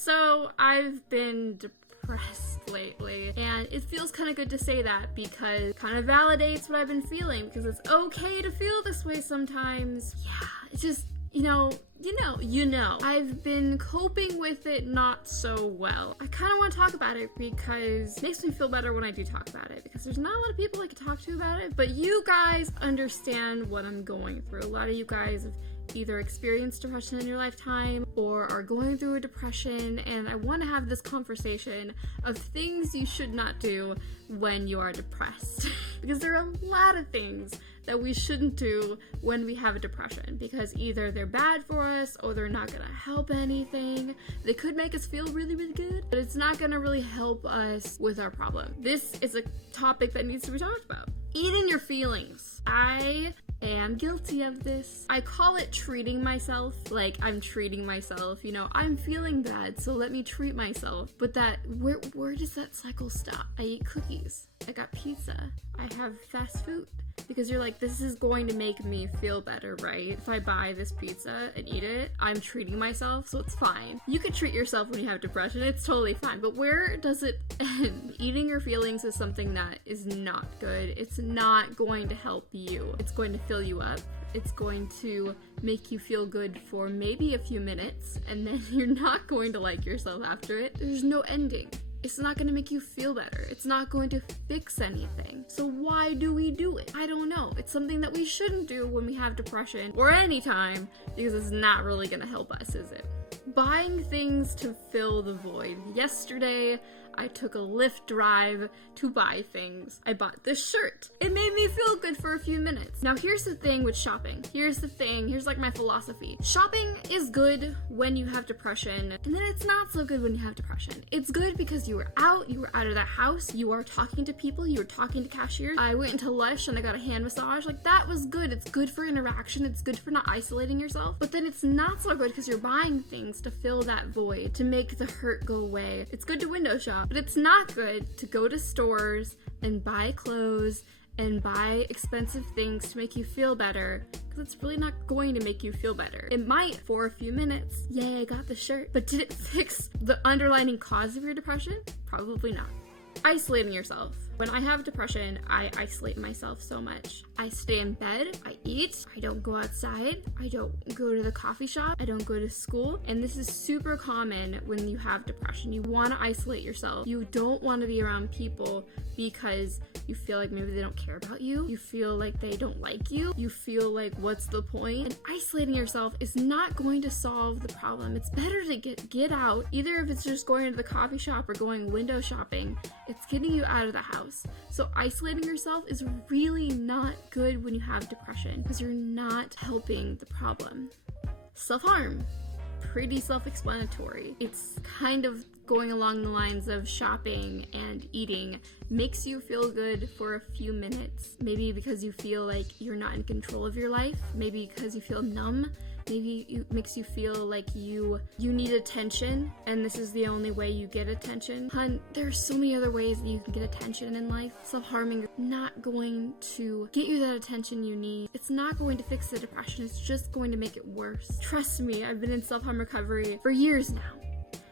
So I've been depressed lately, and it feels kind of good to say that because it kind of validates what I've been feeling, because it's okay to feel this way sometimes. Yeah, it's just, you know, I've been coping with it not so well. I kind of want to talk about it because it makes me feel better when I do talk about it, because there's not a lot of people I can talk to about it, but you guys understand what I'm going through. A lot of you guys have either experienced depression in your lifetime or are going through a depression, and I want to have this conversation of things you should not do when you are depressed. Because there are a lot of things that we shouldn't do when we have a depression, because either they're bad for us or they're not gonna help anything. They could make us feel really, really good, but it's not gonna really help us with our problem. This is a topic that needs to be talked about. Eating your feelings. I am guilty of this. I call it treating myself, like I'm treating myself, you know, I'm feeling bad, so let me treat myself. But where does that cycle stop? I eat cookies, I got pizza, I have fast food. Because you're like, this is going to make me feel better, right? If I buy this pizza and eat it, I'm treating myself, so it's fine. You can treat yourself when you have depression, it's totally fine. But where does it end? Eating your feelings is something that is not good. It's not going to help you. It's going to fill you up. It's going to make you feel good for maybe a few minutes, and then you're not going to like yourself after it. There's no ending. It's not going to make you feel better. It's not going to fix anything. So why do we do it? I don't know. It's something that we shouldn't do when we have depression or any time, because it's not really going to help us, is it? Buying things to fill the void. Yesterday, I took a Lyft drive to buy things. I bought this shirt. It made me feel good for a few minutes. Now here's the thing with shopping. Here's like my philosophy. Shopping is good when you have depression, and then it's not so good when you have depression. It's good because you were out of the house, you are talking to people, you were talking to cashiers. I went into Lush and I got a hand massage. Like, that was good. It's good for interaction. It's good for not isolating yourself. But then it's not so good because you're buying things to fill that void, to make the hurt go away. It's good to window shop, but it's not good to go to stores and buy clothes and buy expensive things to make you feel better, because it's really not going to make you feel better. It might for a few minutes. Yay, I got the shirt. But did it fix the underlying cause of your depression? Probably not. Isolating yourself. When I have depression, I isolate myself so much. I stay in bed, I eat, I don't go outside, I don't go to the coffee shop, I don't go to school, and this is super common when you have depression. You want to isolate yourself. You don't want to be around people because you feel like maybe they don't care about you. You feel like they don't like you. You feel like, what's the point? And isolating yourself is not going to solve the problem. It's better to get out, either if it's just going to the coffee shop or going window shopping. It's getting you out of the house. So isolating yourself is really not good when you have depression, because you're not helping the problem. Self-harm. Pretty self-explanatory. It's kind of going along the lines of shopping and eating. Makes you feel good for a few minutes. Maybe because you feel like you're not in control of your life. Maybe because you feel numb. Maybe it makes you feel like you need attention, and this is the only way you get attention. Hun, there's so many other ways that you can get attention in life. Self-harming is not going to get you that attention you need. It's not going to fix the depression. It's just going to make it worse. Trust me, I've been in self-harm recovery for years now.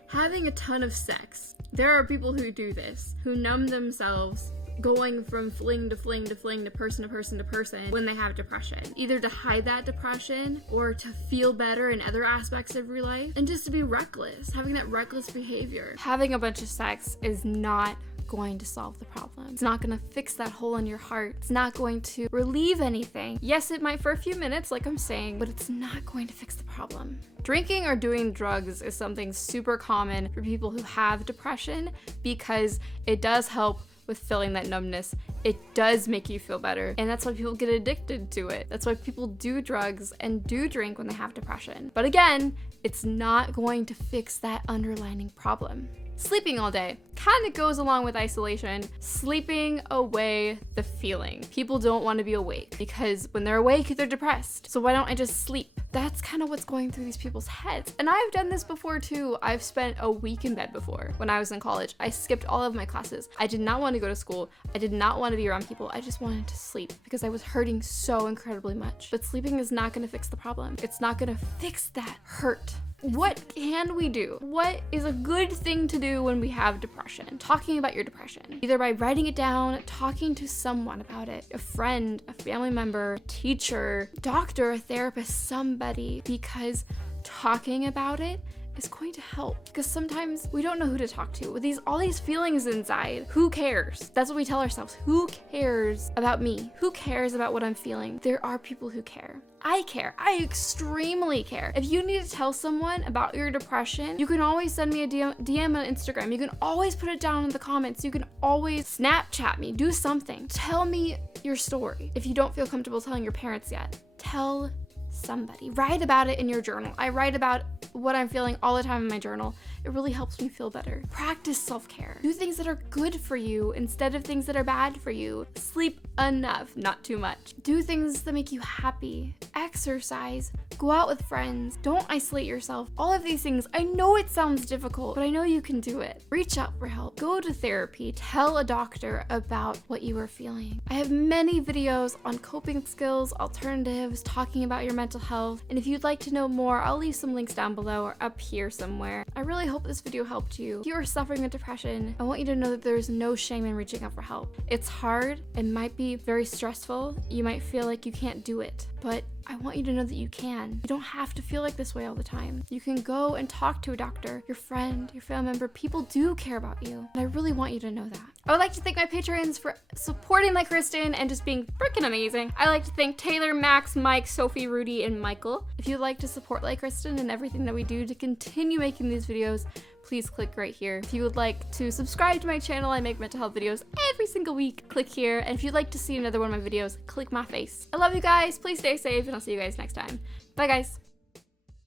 Having a ton of sex. There are people who do this, who numb themselves, going from fling to fling to fling to person to person to person when they have depression, either to hide that depression or to feel better in other aspects of your life, and just to be reckless, having that reckless behavior. Having a bunch of sex is not going to solve the problem. It's not going to fix that hole in your heart. It's not going to relieve anything. Yes, it might for a few minutes, like I'm saying, but it's not going to fix the problem. Drinking or doing drugs is something super common for people who have depression, because it does help with filling that numbness. It does make you feel better, and that's why people get addicted to it. That's why people do drugs and do drink when they have depression. But again, it's not going to fix that underlying problem. Sleeping all day kind of goes along with isolation. Sleeping away the feeling. People don't want to be awake because when they're awake, they're depressed. So why don't I just sleep? That's kind of what's going through these people's heads. And I've done this before too. I've spent a week in bed before when I was in college. I skipped all of my classes. I did not want to go to school. I did not want to be around people. I just wanted to sleep because I was hurting so incredibly much. But sleeping is not going to fix the problem. It's not going to fix that hurt. What can we do? What is a good thing to do when we have depression? Talking about your depression, either by writing it down, talking to someone about it, a friend, a family member, a teacher, doctor, a therapist, somebody, because talking about it is going to help, because sometimes we don't know who to talk to with all these feelings inside. Who cares? That's what we tell ourselves. Who cares about me? Who cares about what I'm feeling? There are people who care. I care. I extremely care. If you need to tell someone about your depression, you can always send me a DM on Instagram. You can always put it down in the comments. You can always Snapchat me. Do something. Tell me your story. If you don't feel comfortable telling your parents yet, tell somebody. Write about it in your journal. I write about what I'm feeling all the time in my journal. It really helps me feel better. Practice self-care. Do things that are good for you instead of things that are bad for you. Sleep enough, not too much. Do things that make you happy. Exercise. Go out with friends. Don't isolate yourself. All of these things, I know it sounds difficult, but I know you can do it. Reach out for help. Go to therapy. Tell a doctor about what you are feeling. I have many videos on coping skills, alternatives, talking about your mental health, and if you'd like to know more, I'll leave some links down below or up here somewhere. I really hope this video helped you. If you are suffering with depression, I want you to know that there's no shame in reaching out for help. It's hard. It might be very stressful. You might feel like you can't do it, but I want you to know that you can. You don't have to feel like this way all the time. You can go and talk to a doctor, your friend, your family member. People do care about you, and I really want you to know that. I would like to thank my patrons for supporting like Kristen and just being freaking amazing. I like to thank Taylor, Max, Mike, Sophie, Rudy, and Michael. If you'd like to support like Kristen and everything that we do to continue making these videos, please click right here. If you would like to subscribe to my channel, I make mental health videos every single week. Click here. And if you'd like to see another one of my videos, click my face. I love you guys. Please stay safe, and I'll see you guys next time. Bye, guys.